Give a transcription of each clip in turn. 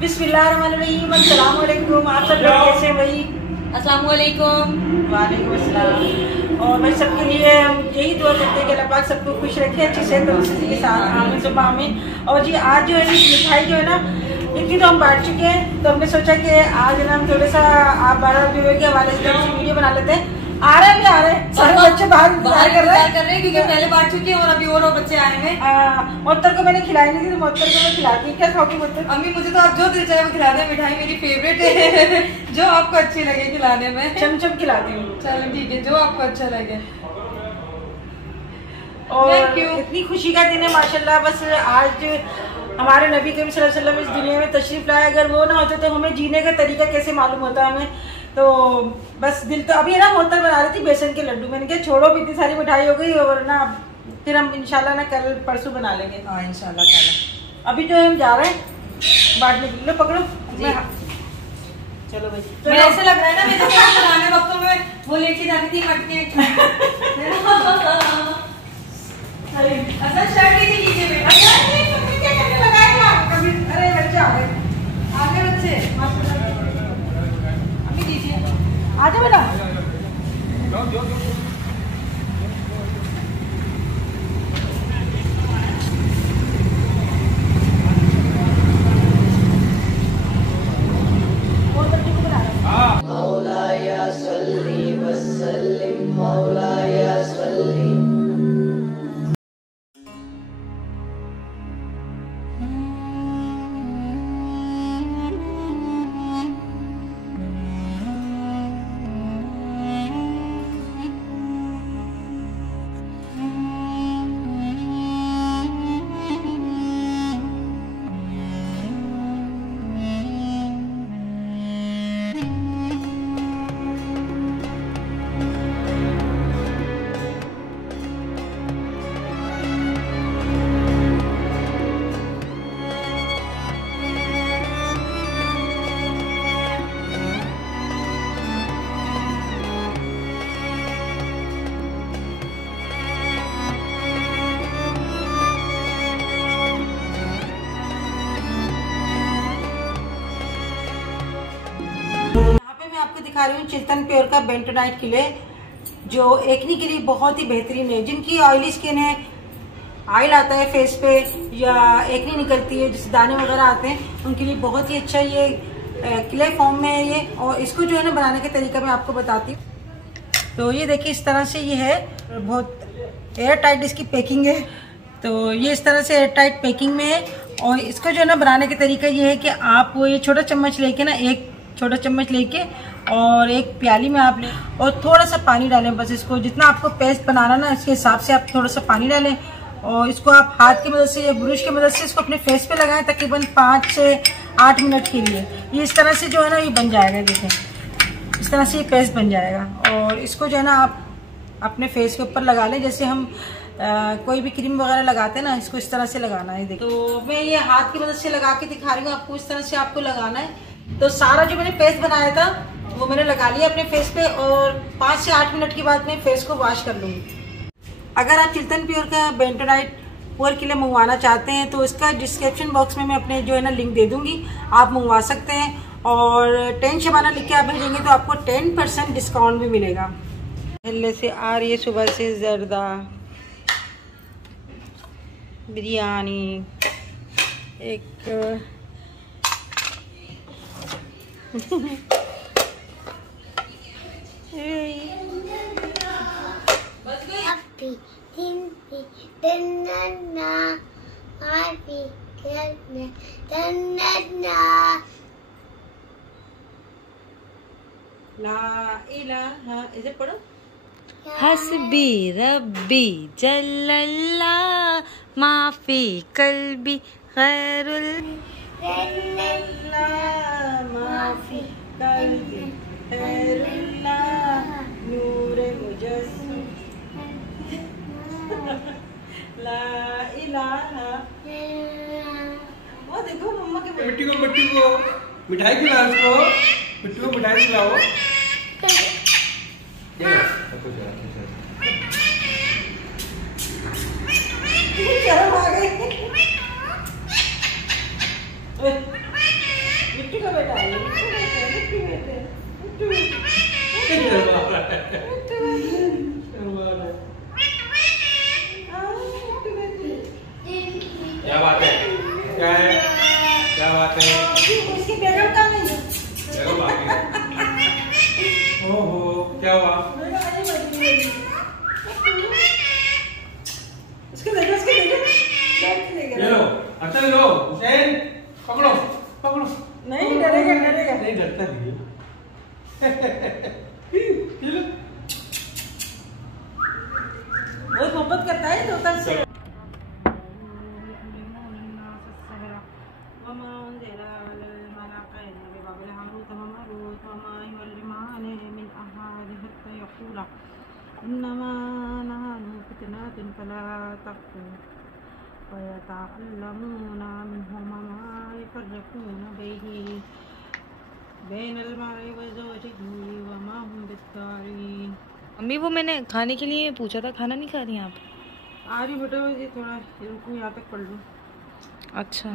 बिस्मिल्लाहिर्रहमानिर्रहीम। अस्सलाम वालेकुम। आप सब लोग कैसे हैं भाई? अस्सलाम वालेकुम। वालेकुम अस्सलाम। और भाई सबके लिए हम यही दुआ करते हैं कि अल्लाह पाक सबको खुश रखे, अच्छी सेहत तंदुरुस्ती के साथ, आमीन सुम्मा आमीन। और जी आज जो है मिठाई जो है ना इतनी तो हम बांट चुके हैं, तो हमने सोचा कि आज ना हम थोड़ा सा आप 12 बजे के हवाले से वीडियो बना लेते हैं। आ रहे हैं सारे बच्चे बाहर कर रहे हैं क्योंकि पहले बांट चुके हैं और अभी और बच्चे आए हैं। मोहत्तर को मैंने खिलाई नहीं थी, तो मोहत्तर को मैं खिलाती। क्या खाओगी मोहत्तर? अम्मी मुझे तो आप जो दिल चाहे वो खिला दें, मिठाई मेरी फेवरेट है। जो आपको अच्छी लगे खिलाने में चमचम खिलाती हूँ। चलो ठीक है, जो आपको अच्छा लगे। और इतनी खुशी का दिन है माशाल्लाह। बस आज हमारे नबी करीम सल्लल्लाहु अलैहि वसल्लम इस दुनिया में तशरीफ लाए, अगर वो ना होते तो हमें जीने का तरीका कैसे मालूम होता हमें। तो बस दिल तो अभी है ना मोहत्तर बना रही थी बेसन के लड्डू, मैंने कहा छोड़ो भी इतनी सारी मिठाई हो गई और ना फिर हम इंशाल्लाह ना कल परसों बना लेंगे। हाँ इंशाल्लाह कल। अभी जो है हम जा रहे हैं बांटने के लिए। पकड़ो चलो भाई। तो ऐसे लग रहा है ना मेरे को पुराने वक्तों में वो लेके जाती थी मटके। अच्छा शर्ट नीचे कीजिए बेटा। अरे बच्चे आ गए, आगे बच्चे अभी दीजिए, आ जाओ बेटा। आपको दिखा रही हूँ चिल्तन प्योर का बेंटोनाइट क्ले, जो एक्ने के लिए बहुत ही बेहतरीन है। जिनकी ऑयली स्किन है, ऑयल आता है फेस पे या एक्ने निकलती है, जिस दाने वगैरह आते हैं, उनके लिए बहुत ही अच्छा ये क्ले फॉर्म में है ये। और इसको जो है ना बनाने का तरीका मैं आपको बताती हूँ। तो ये देखिए इस तरह से ये है, बहुत एयर टाइट इसकी पैकिंग है। तो ये इस तरह से एयर टाइट पैकिंग में है। और इसको जो है ना बनाने का तरीका ये है कि आप ये छोटा चम्मच लेके ना, एक छोटा चम्मच लेके और एक प्याली में आप लें और थोड़ा सा पानी डालें। बस इसको जितना आपको पेस्ट बनाना ना इसके हिसाब से आप थोड़ा सा पानी डालें और इसको आप हाथ की मदद से या ब्रश की मदद से इसको अपने फेस पे लगाएं तकरीबन 5 से 8 मिनट के लिए। ये इस तरह से जो है ना ये बन जाएगा। देखें इस तरह से ये पेस्ट बन जाएगा। और इसको जो है ना आप अपने फेस के ऊपर लगा लें, जैसे हम कोई भी क्रीम वगैरह लगाते हैं ना, इसको इस तरह से लगाना है। देखिए तो मैं ये हाथ की मदद से लगा के दिखा रही हूँ आपको। इस तरह से आपको लगाना है। तो सारा जो मैंने पेस्ट बनाया था वो मैंने लगा लिया अपने फेस पे और 5 से 8 मिनट के बाद मैं फेस को वॉश कर लूँगी। अगर आप चिल्तन प्योर का बेंटोनाइट प्योर के लिए मंगवाना चाहते हैं तो इसका डिस्क्रिप्शन बॉक्स में मैं अपने जो है ना लिंक दे दूँगी, आप मंगवा सकते हैं। और 10 शबाना लिख के आप भेजेंगे तो आपको 10% डिस्काउंट भी मिलेगा। पहले से आ रही है सुबह से जर्दा बिरयानी, एक ला इलाहा, इसे पढ़ो। हस्बी रब्बी जल्लल्लाह माफी कल्बी खैरुल माफी कल्बी खैरुल्लाह नूरे मुजस्सम ला इलाहा। वो देखो मम्मा के मिट्टी को मिठाई खिलाओ, उसको मिट्टी को मिठाई खिलाओ। मिट्टू का बेटा है, मिट्टू बेटे, मिट्टू क्या बात है? क्या है? क्या बात है? इसकी बेगम का नहीं है। चलो बाकी। ओहो, क्या हुआ? इसको देखो, इसको देखो। ये लो, अच्छा लो, हुसैन, पकड़ो, पकड़ो। नहीं डरेगा, डरेगा। नहीं डरता नहीं। ये लो। बहुत मोहब्बत करता है तोता से। मम्मी वो मैंने खाने के लिए पूछा था, खाना नहीं खा रही आप? आ रही बेटा, ये थोड़ा रुकू, यहाँ तक पढ़ लूँ। अच्छा।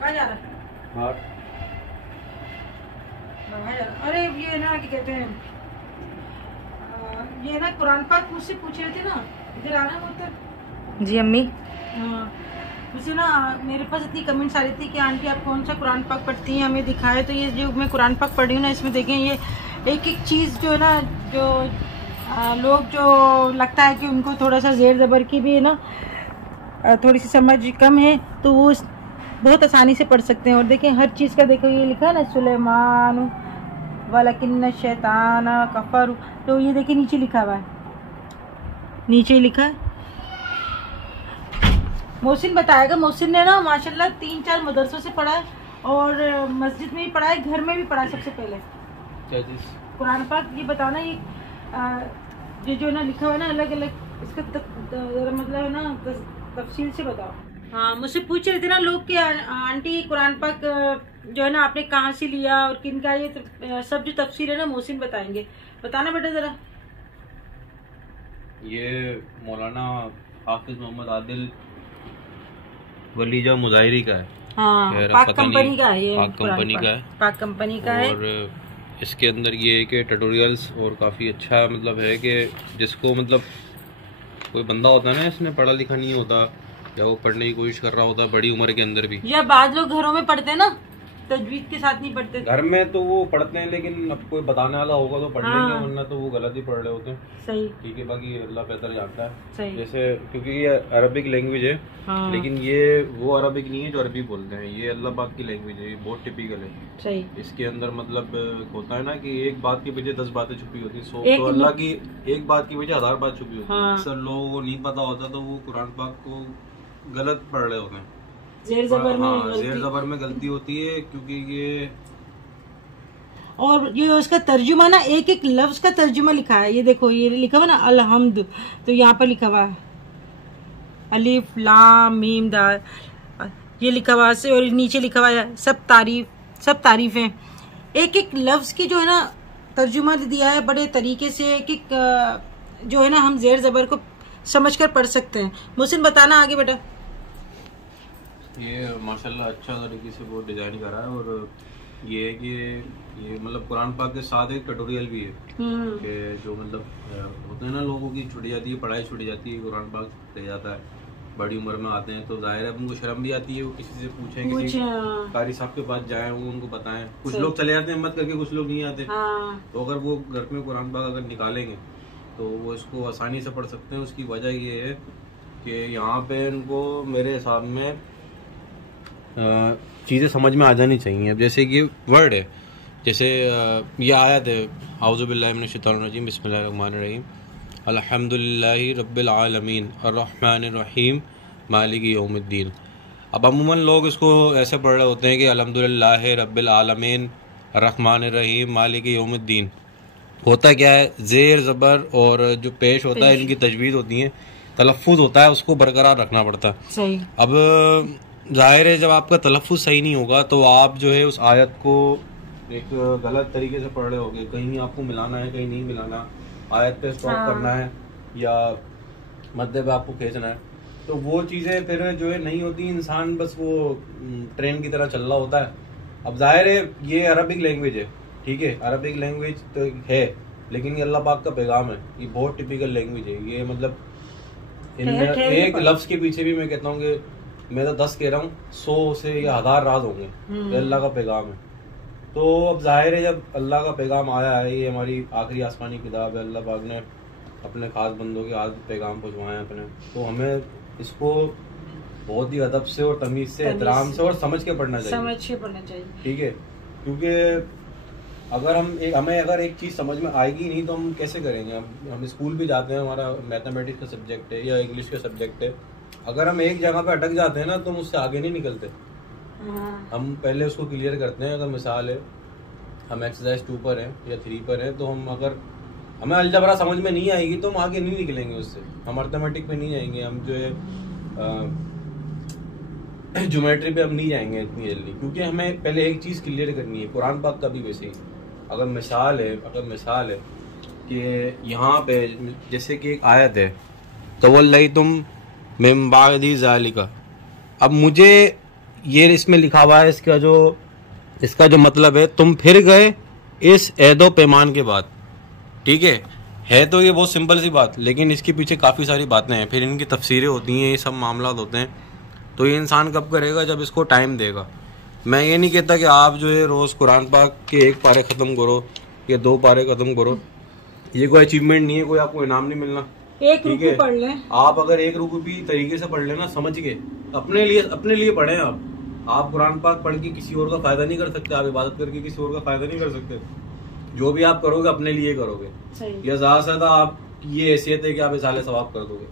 कहाँ जा रहा? अरे ये ना क्या कहते हैं, ये ना कुरान पाक मुझसे पूछ रहे थे ना, इधर आना मतलब। जी अम्मी। हाँ, मुझे ना मेरे पास इतनी कमेंट्स आ रही थी कि आंटी आप कौन सा कुरान पाक पढ़ती हैं, हमें दिखाए। तो ये जो मैं कुरान पाक पढ़ रही हूँ ना, इसमें देखें ये एक एक चीज़ जो है ना, जो लोग जो लगता है कि उनको थोड़ा सा ज़ेर ज़बर की भी है ना, थोड़ी सी समझ कम है, तो वो बहुत आसानी से पढ़ सकते हैं। और देखें हर चीज़ का, देखो ये लिखा है ना, सुलेमान वलकिन्न शैतान कफर, तो ये देखिए नीचे लिखा हुआ है, नीचे लिखा है। मोहसिन बताएगा, मोहसिन ने ना माशाल्लाह 3-4 मदरसों से पढ़ा है, और मस्जिद में भी पढ़ा है, घर में भी पढ़ा है। सबसे पहले कुरान पाक ये बताना, ये जो ना लिखा हुआ है ना अलग अलग, इसका मतलब है ना तफसील से बताओ। हाँ, मुझसे पूछ रहे थे ना लोग कि आंटी कुरान पाक जो है ना आपने कहाँ से लिया और किन का, ये सब जो तफसील है ना मोहसिन बताएंगे। बताना बेटा जरा। ये मौलाना हाफिज मोहम्मद आदिल वलीजा मुजाहिरी का है। हाँ, पाक कंपनी का है ये, पाक कंपनी का है, पाक कंपनी का है। और इसके अंदर ये है कि ट्यूटोरियल्स और काफ़ी अच्छा मतलब है कि जिसको मतलब कोई बंदा होता है ना, इसने पढ़ा लिखा नहीं होता या वो पढ़ने की कोशिश कर रहा होता है बड़ी उम्र के अंदर भी, या बाद लोग घरों में पढ़ते हैं ना, तजवीद के साथ नहीं पढ़ते। घर में तो वो पढ़ते हैं, लेकिन अब कोई बताने वाला होगा तो पढ़ लेंगे, वरना तो वो गलत ही पढ़ रहे होते हैं। सही, ठीक है, बाकी अल्लाह बेहतर जानता है। सही। जैसे क्योंकि ये अरबिक लैंग्वेज है, लेकिन ये वो अरबिक नहीं है जो अरबी बोलते हैं, ये अल्लाह पाक की लैंग्वेज है, ये बहुत टिपिकल है। सही। इसके अंदर मतलब होता है ना कि एक बात के पीछे 10 बातें छुपी होती है, तो अल्लाह की एक बात की वजह 1000 बात छुपी होती है। अक्सर लोगों को नहीं पता होता, तो वो कुरान पाक को गलत पढ़ रहे होते हैं, ज़ेर ज़बर में गलती होती है, क्योंकि ये और ये उसका तर्जुमा ना, एक एक लफ्ज का तर्जुमा लिखा है। ये देखो ये लिखा हुआ ना अलहम्द, तो यहाँ पर लिखा हुआ है अलिफ लाम मीम दाल, ये लिखा हुआ है, और नीचे लिखा हुआ है सब तारीफें। एक एक लफ्ज की जो है ना तर्जुमा दिया है बड़े तरीके से, एक एक जो है ना हम ज़ेर ज़बर को समझकर पढ़ सकते हैं। मोहसिन बताना आगे बेटा। ये माशाल्लाह अच्छा तरीके से वो डिजाइन करा है, और ये है कि ये मतलब कुरान पाक के साथ एक ट्यूटोरियल भी है कि जो मतलब होते हैं ना लोगों की छुट जाती है, पढ़ाई छुट जाती है, कुरान पाक रह जाता है, बड़ी उम्र में आते हैं, तो जाहिर है उनको शर्म भी आती है, वो किसी से पूछें, किसी कारी साहब के पास जाएं, वो उनको बताएं। कुछ लोग चले जाते हैं हिम्मत करके, कुछ लोग नहीं आते, तो अगर वो घर में कुरान पाक अगर निकालेंगे तो वो इसको आसानी से पढ़ सकते हैं। उसकी वजह ये है कि यहाँ पे इनको मेरे हिसाब में चीज़ें समझ में आ जानी चाहिए। अब जैसे कि वर्ड है, जैसे ये आयत है औज़ु बिल्लाहि मिनश शैतानिर रजीम बिस्मिल्लाहिर रहमानिर रहीम अल्हम्दुलिल्लाहि रब्बिल आलमीन अर्रहमानिर रहीम मालिकि यौमिद्दीन। अब अमूमन लोग इसको ऐसे पढ़ रहे होते हैं कि अल्हम्दुलिल्लाहि रब्बिल आलमीन अर्रहमानिर रहीम मालिकि यौमिद्दीन। होता क्या है, ज़ेर ज़बर और जो पेश होता है, इनकी तजवीज़ होती है, तलफ़ुज़ होता है, उसको बरकरार रखना पड़ता है। सही। अब जाहिर है जब आपका तलफ़ुज़ सही नहीं होगा तो आप जो है उस आयत को एक गलत तरीके से पढ़ रहे होगे, कहीं आपको मिलाना है कहीं नहीं मिलाना, आयत पे स्टॉप करना है या मध्य पे आपको खींचना है, तो वो चीज़ें फिर जो है नहीं होती। इंसान बस वो ट्रेन की तरह चल रहा होता है। अब जाहिर है ये अरबिक लैंग्वेज है, ठीक है, अरबिक लैंग्वेज तो है, लेकिन ये अल्लाह पाक का पैगाम है, ये बहुत टिपिकल लैंग्वेज है। ये मतलब एक लफ्ज के पीछे भी मैं कहता हूँ कि मैं तो 10 कह रहा हूँ, 100 से या 1000 राज होंगे। ये अल्लाह का पैगाम है। तो अब जाहिर है जब अल्लाह का पैगाम आया है, ये हमारी आखिरी आसमानी किताब है, अल्लाह पाक ने अपने खास बंदों के हाथ पैगाम पहुँचवाए हैं अपने, तो हमें इसको बहुत ही अदब से और तमीज से, एहतराम से और समझ के पढ़ना चाहिए, ठीक है। क्योंकि अगर हमें अगर एक चीज़ समझ में आएगी नहीं तो हम कैसे करेंगे। हम स्कूल भी जाते हैं, हमारा मैथमेटिक्स का सब्जेक्ट है या इंग्लिश का सब्जेक्ट है, अगर हम एक जगह पे अटक जाते हैं ना तो हम उससे आगे नहीं निकलते। हम पहले उसको क्लियर करते हैं। अगर मिसाल है हम एक्सरसाइज 2 पर हैं या 3 पर हैं, तो हम अगर हमें अलजबरा समझ में नहीं आएगी तो हम आगे नहीं निकलेंगे उससे, हम अर्थमेटिक पे नहीं जाएंगे, हम जो है ज्योमेट्री पे हम नहीं जाएंगे इतनी जल्दी, क्योंकि हमें पहले एक चीज़ क्लियर करनी है। कुरान पाक का भी वैसे ही अगर मिसाल है कि यहाँ पे जैसे कि एक आयत है, तवल्लैतुम मिन बादी ज़ालिका, अब मुझे ये इसमें लिखा हुआ है, इसका जो मतलब है तुम फिर गए इस ऐदो पैमान के बाद, ठीक है तो ये बहुत सिंपल सी बात, लेकिन इसके पीछे काफ़ी सारी बातें हैं, फिर इनकी तफसीरें होती हैं, ये सब मामला होते हैं। तो ये इंसान कब करेगा, जब इसको टाइम देगा। मैं ये नहीं कहता कि आप जो है रोज़ कुरान पाक के 1 पारे ख़त्म करो या 2 पारे ख़त्म करो, ये कोई अचीवमेंट नहीं है, कोई आपको इनाम नहीं मिलना। एक रुकू पढ़ लें आप, अगर 1 रुकू भी तरीके से पढ़ लेना, समझ के अपने लिए पढ़ें। आप कुरान पाक पढ़ के किसी और का फायदा नहीं कर सकते, आप इबादत करके किसी और का फायदा नहीं कर सकते। जो भी आप करोगे अपने लिए करोगे, या ज़्यादा से ज़्यादा आप ये हैसियत है कि आप इसाले सवाब कर दोगे।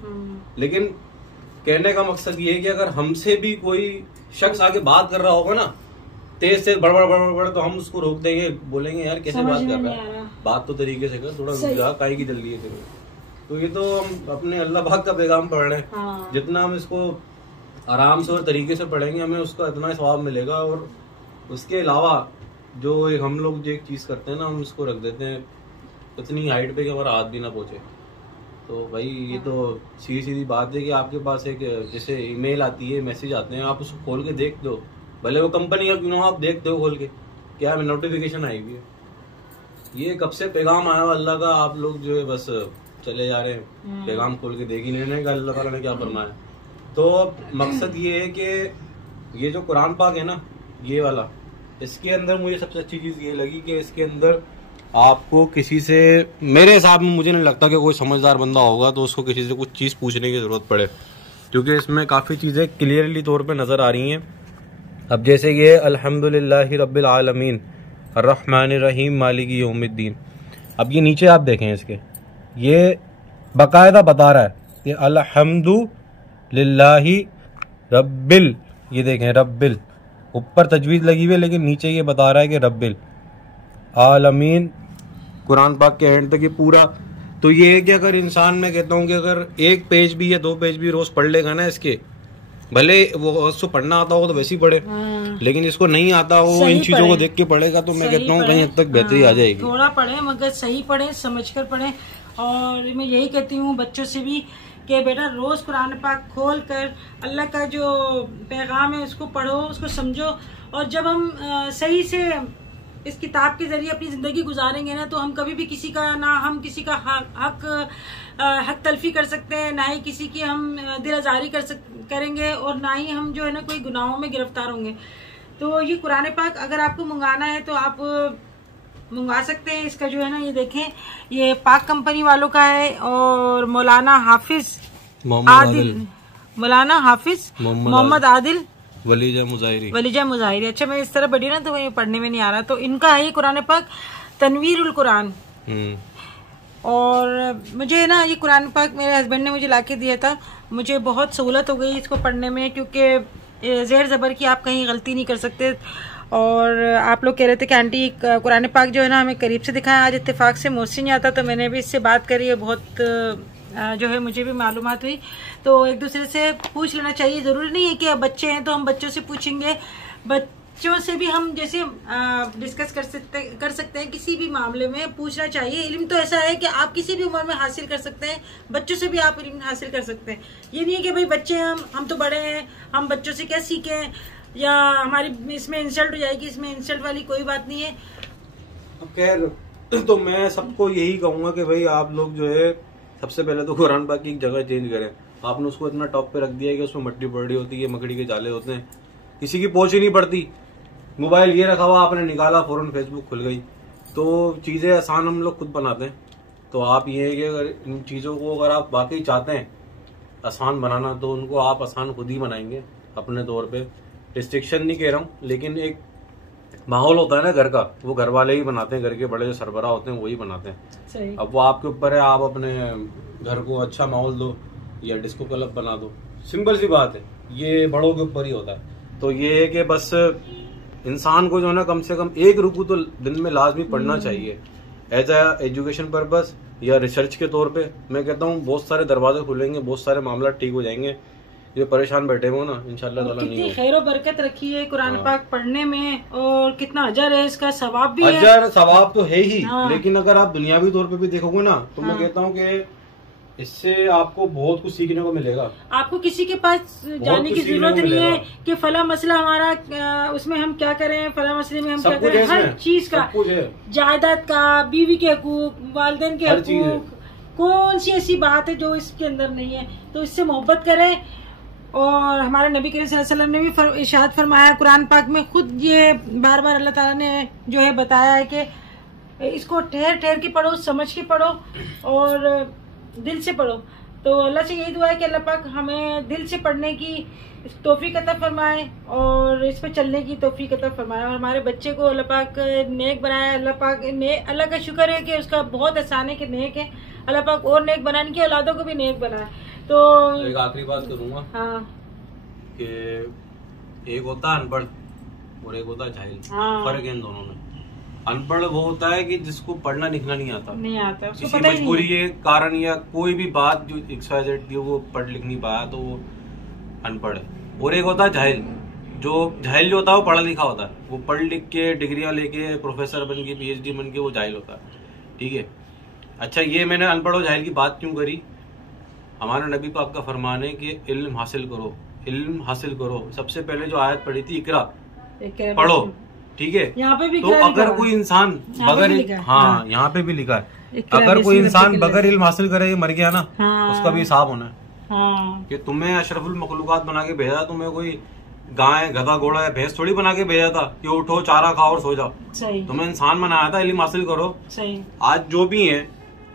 लेकिन कहने का मकसद ये है कि अगर हमसे भी कोई शख्स आगे बात कर रहा होगा ना तेज से बड़, तो हम उसको रोक देंगे, बोलेंगे यार कैसे बात कर रहा है, बात तो तरीके से कर, थोड़ा रुक जा, काहे की जल्दी है तेरे। तो ये तो हम अपने अल्लाह पाक का पैगाम पढ़ रहे हैं, जितना हम इसको आराम से और तरीके से पढ़ेंगे हमें उसका इतना सवाब मिलेगा। और उसके अलावा जो हम लोग जो एक चीज़ करते हैं ना, हम इसको रख देते हैं इतनी हाइट पे कि हमारा हाथ भी ना पहुंचे। तो भाई ये तो सीधी बात है कि आपके पास एक जैसे ईमेल आती है, मैसेज आते हैं, आप उसको खोल के देख दो, भले वो कंपनी का क्यों ना, आप देखते हो खोल के क्या नोटिफिकेशन आई हुई है। ये कब से पैगाम आया हुआ अल्लाह का, आप लोग जो है बस चले जा रहे हैं, पैगाम खोल के देख ही नहीं का अल्लाह ताला ने क्या फरमाया। तो मकसद ये है कि ये जो कुरान पाक है ना, ये वाला, इसके अंदर मुझे सबसे अच्छी चीज़ ये लगी कि इसके अंदर आपको किसी से, मेरे हिसाब में मुझे नहीं लगता कि कोई समझदार बंदा होगा तो उसको किसी से कुछ चीज़ पूछने की ज़रूरत पड़े, क्योंकि इसमें काफ़ी चीज़ें क्लियरली तौर पे नज़र आ रही हैं। अब जैसे ये अल्हम्दुलिल्लाहि रब्बिल आलमीन अर्रहमानिर रहीम मालिकी यौमिद्दीन, अब ये नीचे आप देखें इसके, ये बाकायदा बता रहा है कि अल्हम्दुलिल्लाहि रब्बिल, ये देखें रब्बिल, ऊपर तजवीज़ लगी हुई है लेकिन नीचे ये बता रहा है कि रब्बिल आलमीन, कुरान पाक के एंड तक ये पूरा। तो ये है कि अगर इंसान, मैं कहता हूँ कि अगर 1 पेज भी या 2 पेज भी रोज पढ़ लेगा ना इसके, भले वो उसको पढ़ना आता हो तो वैसे ही पढ़े, लेकिन इसको नहीं आता हो इन चीजों को देख के पढ़ेगा तो मैं कहता हूँ कहीं हद तक बेहतरी आ जाएगी। थोड़ा पढ़े मगर सही पढ़े, समझकर पढ़े। और मैं यही कहती हूँ बच्चों से भी कि बेटा रोज कुरान पाक खोल कर अल्लाह का जो पैगाम है उसको पढ़ो, उसको समझो। और जब हम सही से इस किताब के जरिए अपनी जिंदगी गुजारेंगे ना, तो हम कभी भी किसी का ना, हम किसी का हक तलफी कर सकते हैं, ना ही किसी की हम दिल आजारी करेंगे, और ना ही हम जो है ना कोई गुनाहों में गिरफ्तार होंगे। तो ये कुरान पाक अगर आपको मंगाना है तो आप मंगवा सकते हैं। इसका जो है ना, ये देखें, ये पाक कंपनी वालों का है, और मौलाना हाफिज मोहम्मद आदिल वलीजा मुजाहिरी। अच्छा, मैं इस तरह बढ़ी ना तो ये पढ़ने में नहीं आ रहा। तो इनका है ये कुरान पाक तनवीरुल कुरान। और मुझे ना ये कुरान पाक मेरे हस्बैंड ने मुझे लाके दिया था, मुझे बहुत सहूलत हो गई इसको पढ़ने में, क्योंकि ज़ेर ज़बर की आप कहीं गलती नहीं कर सकते। और आप लोग कह रहे थे कि आंटी कुरान पाक जो है ना हमें करीब से दिखाया, आज इत्तेफाक से मोहसिन नहीं आता, तो मैंने भी इससे बात करी है, बहुत जो है मुझे भी मालूमात हुई। तो एक दूसरे से पूछ लेना चाहिए, ज़रूरी नहीं है कि अब बच्चे हैं तो हम बच्चों से पूछेंगे, बच्चों से भी हम जैसे डिस्कस कर सकते हैं, किसी भी मामले में पूछना चाहिए। इल्म तो ऐसा है कि आप किसी भी उम्र में हासिल कर सकते हैं, बच्चों से भी आप इल्म हासिल कर सकते हैं। ये नहीं है कि भाई बच्चे हम तो बड़े हैं, हम बच्चों से क्या सीखें या हमारी इसमें इंसल्ट हो जाएगी। इसमें इंसल्ट वाली कोई बात नहीं है। खैर तो मैं सबको यही कहूंगा कि भाई आप लोग जो है सबसे पहले तो कुरान पाक की जगह चेंज करें। आपने उसको इतना टॉप पे रख दिया है कि उसमें मट्टी पड़ रही होती है, मकड़ी के जाले होते हैं, किसी की पहुंच ही नहीं पड़ती। मोबाइल ये रखा हुआ, आपने निकाला फौरन फेसबुक खुल गई। तो चीजें आसान हम लोग खुद बनाते हैं। तो आप ये है कि अगर इन चीजों को अगर आप वाकई चाहते हैं आसान बनाना, तो उनको आप आसान खुद ही बनाएंगे अपने तौर पे। रिस्ट्रिक्शन नहीं कह रहा हूँ, लेकिन एक माहौल होता है ना घर का, वो घर वाले ही बनाते हैं, घर के बड़े जो सरबराह होते हैं वही बनाते हैं। सही। अब वो आपके ऊपर है, आप अपने घर को अच्छा माहौल दो या डिस्को क्लब बना दो, सिंपल सी बात है। ये बड़ों के ऊपर ही होता है। तो ये है कि बस इंसान को जो है ना कम से कम एक रुकू तो दिन में लाजमी पढ़ना चाहिए, एज अ एजुकेशन पर्पस या रिसर्च के तौर पे। मैं कहता हूँ बहुत सारे दरवाजे खुलेंगे, बहुत सारे मामला ठीक हो जाएंगे। जो परेशान बैठे हो ना, इंशाल्लाह ताला नहीं कितनी खैर बरकत रखी है कुरान पाक पढ़ने में, और कितना अजर है, इसका सवाब भी है। अजर सवाब तो है ही, लेकिन अगर आप दुनियावी तौर पे भी देखोगे ना, तो मैं कहता हूँ कि इससे आपको बहुत कुछ सीखने को मिलेगा। आपको किसी के पास जाने की जरूरत नहीं है कि फला मसला हमारा उसमें हम क्या करें, फला मसले में हम क्या करें। हर चीज का, जायदाद का, बीवी के हकूक, वालिदैन के हकूक, कौन सी ऐसी बात है जो इसके अंदर नहीं है। तो इससे मोहब्बत करें। और हमारे नबी करीम सल्लल्लाहु अलैहि वसल्लम ने भी इरशाद फरमाया कुरान पाक में, खुद ये बार बार अल्लाह ताला ने जो है बताया है कि इसको ठहर ठहर के पढ़ो, समझ के पढ़ो और दिल से पढ़ो। तो अल्लाह से यही दुआ है कि अल्लाह पाक हमें दिल से पढ़ने की तौफीक अता फरमाए और इस पर चलने की तौफीक अता फरमाए, और हमारे बच्चे को अल्लाह पाक नेक बनाए। अल्लाह का शुक्र है कि उसका बहुत आसान है कि नेक है। अल्लाह पाक और नेक बनाने की औलादों को भी नेक बनाए। तो एक आखिरी बात करूंगा, हाँ, कि एक होता है अनपढ़ और एक होता है जाहिल। फर्क है इन दोनों में। अनपढ़ वो होता है कि जिसको पढ़ना लिखना नहीं आता, किसी मजबूरी के कारण या कोई भी बात जो XYZ थी वो पढ़ लिख नहीं पाया, तो वो अनपढ़ है। और एक होता है जाहिल, जो जाहिल जो होता है वो पढ़ा लिखा होता है, वो पढ़ लिख के डिग्रियां लेके प्रोफेसर बन के PhD बन के वो जाहिल होता है। ठीक है, अच्छा ये मैंने अनपढ़ और जाहिल की बात क्यों करी? हमारे नबी पाक का फरमान है कि इल्म हासिल करो, इल्म हासिल करो। सबसे पहले जो आयत पढ़ी थी इकरा, पढ़ो। ठीक है, यहाँ पे भी तो अगर कोई इंसान बगैर, हाँ यहाँ पे भी लिखा है, अगर कोई इंसान बगैर इल्म हासिल करे मर गया ना, उसका भी हिसाब होना है। कि तुम्हें अशरफुल मखलूकात बना के भेजा, तुम्हें कोई गाय, गधा, घोड़ा या भैंस थोड़ी बना के भेजा था कि उठो चारा खाओ और सो जाओ। तुम्हें इंसान बनाया था, इल्म हासिल करो। आज जो भी है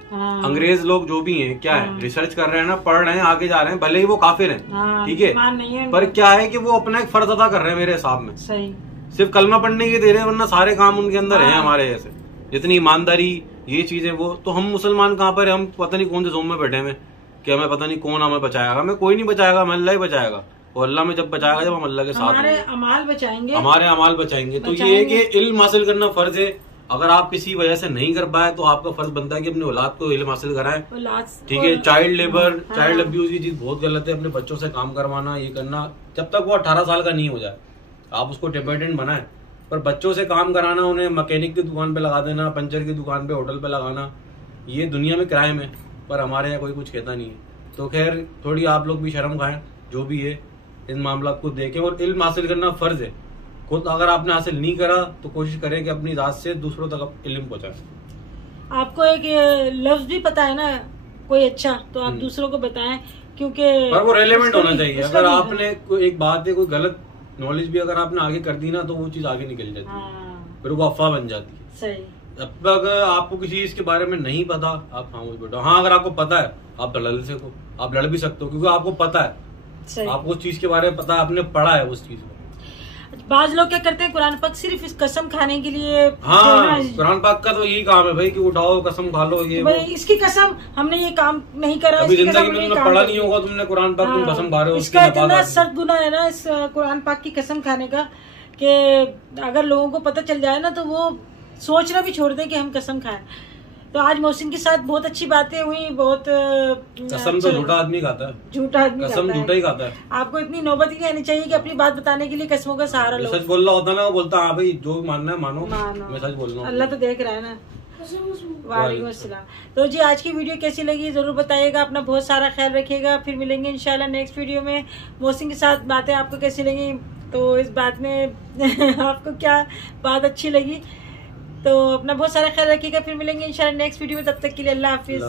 अंग्रेज लोग जो भी हैं, क्या है, रिसर्च कर रहे हैं ना, पढ़ रहे हैं, आगे जा रहे हैं, भले ही वो काफिर हैं। ठीक है, पर क्या है कि वो अपना एक फर्ज अदा कर रहे हैं मेरे हिसाब में। सिर्फ कलमा पढ़ने के दे रहे हैं, वरना सारे काम उनके अंदर हैं हमारे जैसे। जितनी ईमानदारी, ये चीजें, वो तो हम मुसलमान कहाँ पर, हम पता नहीं कौन से जोम में बैठे हुए कि हमें पता नहीं कौन हमें बचाएगा। हमें कोई नहीं बचाएगा, हमें अल्लाह ही बचाएगा। और अल्लाह में जब बचाएगा, जब हम अल्लाह के साथ हमारे अमाल बचाएंगे, हमारे अमाल बचाएंगे। तो ये है कि इल्म हासिल करना फर्ज है। अगर आप किसी वजह से नहीं कर पाए तो आपका फर्ज बनता है कि अपने औलाद को इल्म हासिल कराएं। ठीक है, चाइल्ड लेबर, चाइल्ड अब्यूज, ये चीज बहुत गलत है। अपने बच्चों से काम करवाना, ये करना, जब तक वो 18 साल का नहीं हो जाए आप उसको डिपेंडेंट बनाएं। पर बच्चों से काम कराना, उन्हें मैकेनिक की दुकान पे लगा देना, पंचर की दुकान पे, होटल पे लगाना, ये दुनिया में क्राइम है। पर हमारे यहाँ कोई कुछ कहता नहीं है। तो खैर थोड़ी आप लोग भी शर्म खाएं, जो भी है इन मामला को देखें। और इल्म हासिल करना फर्ज है। खुद अगर आपने हासिल नहीं करा तो कोशिश करें कि अपनी जात से दूसरों तक इल्म पहुंचाएं। आपको एक लफ्ज भी पता है ना कोई अच्छा, तो आप दूसरों को बताएं, क्योंकि पर वो रेलेवेंट होना चाहिए। अगर आपने एक बात है, कोई गलत नॉलेज भी अगर आपने आगे कर दी ना, तो वो चीज आगे निकल जाती है, फिर वो अफवाह बन जाती है। सही। जब तक आपको किसी चीज के बारे में नहीं पता, आप खामोश बैठो। हाँ, अगर आपको पता है, आप लड़ सको, आप लड़ भी सकते हो, क्योंकि आपको पता है, आपको उस चीज के बारे में पता है, आपने पढ़ा है उस चीज को। बाज लोग क्या करते हैं, कुरान पाक सिर्फ इस कसम खाने के लिए। हाँ, कुरान पाक का तो यही काम है भाई कि उठाओ कसम खा लो, ये भाई इसकी कसम हमने ये काम नहीं करा, अभी जिंदगी में तुमने पढ़ा नहीं होगा, तुमने कुरान पाक तुम कसम खा रहे हो। इसका इतना सख्त गुनाह है ना इस कुरान पाक की कसम खाने का, कि अगर लोगों को पता चल जाए ना, तो वो सोचना भी छोड़ दे कि हम कसम खाएं। तो आज मोहसिन के साथ बहुत अच्छी बातें हुई, बहुत कसम तो झूठा आदमी खाता है, झूठा आदमी कसम झूठा ही खाता है। आपको इतनी नौबत ही आनी चाहिए कि अपनी बात बताने के लिए कसमों का सहारा लो। सच बोल रहा होता ना, बोलता हाँ भाई जो मानना है मानो, मैं सच बोल रहा हूँ। अल्लाह तो देख रहा है ना। वालेकुम अस्सलाम। तो जी आज की वीडियो कैसी लगी जरूर बताइएगा, अपना बहुत सारा ख्याल रखिएगा। फिर मिलेंगे इंशाल्लाह नेक्स्ट वीडियो में। मोहसिन के साथ बातें आपको कैसी लगी, तो इस बात में आपको क्या बात अच्छी लगी, तो अपना बहुत सारा ख्याल रखिएगा। फिर मिलेंगे इंशाल्लाह नेक्स्ट वीडियो में, तब तक के लिए अल्लाह हाफिज।